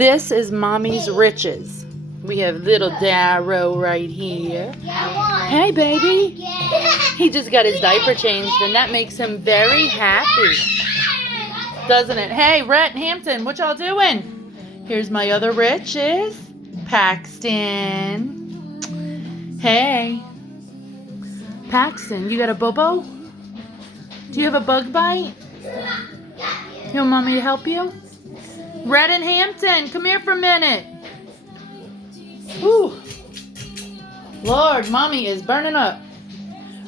This is Mommy's Riches. We have little Darrow right here. Hey, baby. He just got his diaper changed, and that makes him very happy. Doesn't it? Hey, Rhett and Hampton, what y'all doing? Here's my other Riches. Paxton. Hey. Paxton, you got a bobo? Do you have a bug bite? You want Mommy to help you? Rhett and Hampton, come here for a minute. Whew. Lord, Mommy is burning up.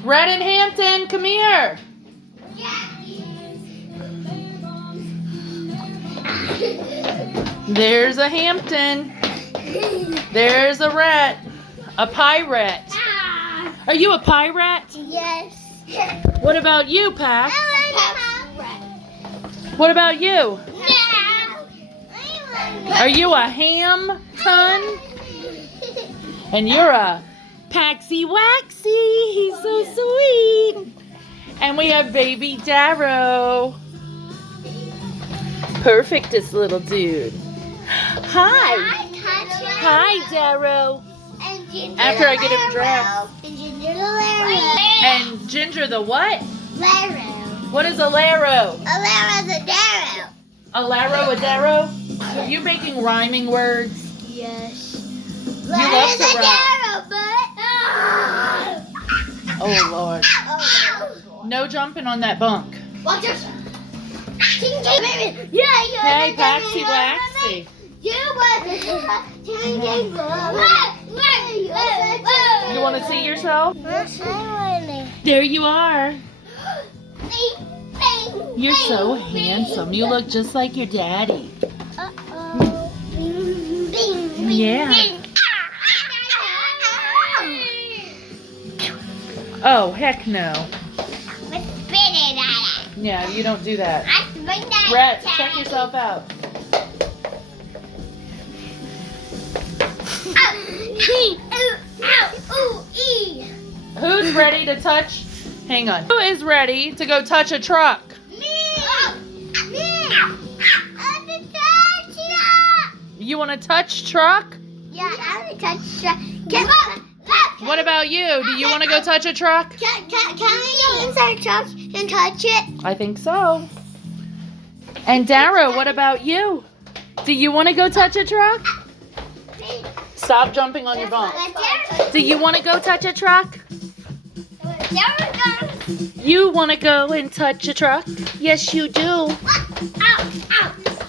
Rhett and Hampton, come here. There's a Hampton. There's a Rhett. A pirate. Are you a pirate? Yes. What about you, Pax? What about you? Are you a Hampton? And you're a Paxy Waxy. He's so sweet. And we have baby Darrow. Perfectest little dude. Hi. Hi, Darrow. After I get him dressed. And Ginger the Laro. And Ginger the what? Laro. What is a Laro? A Laro's a Darrow. A Laro, a Darrow? Are you making rhyming words? Yes. love to a rhyme. Darrow, but... Oh, Lord. No jumping on that bunk. Watch yourself. Yeah, you Hey, Paxy Waxy. You want You want to see yourself? There you are. You're so handsome. You look just like your daddy. Yeah. Oh, heck no. Yeah, you don't do that. Rhett, check yourself out. Who's ready to touch? Hang on. Who is ready to go touch a truck? You want to touch truck? Yeah, I want to touch truck. What about you? Do you want to go touch a truck? Can we go inside truck and touch it? I think so. And Darrow, what about you? Do you want to go touch a truck? Stop jumping on your bunk. Do you want to go touch a truck? You want to go and touch a truck? Yes, you do.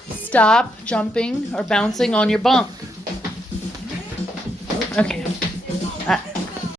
Stop jumping or bouncing on your bunk. Okay.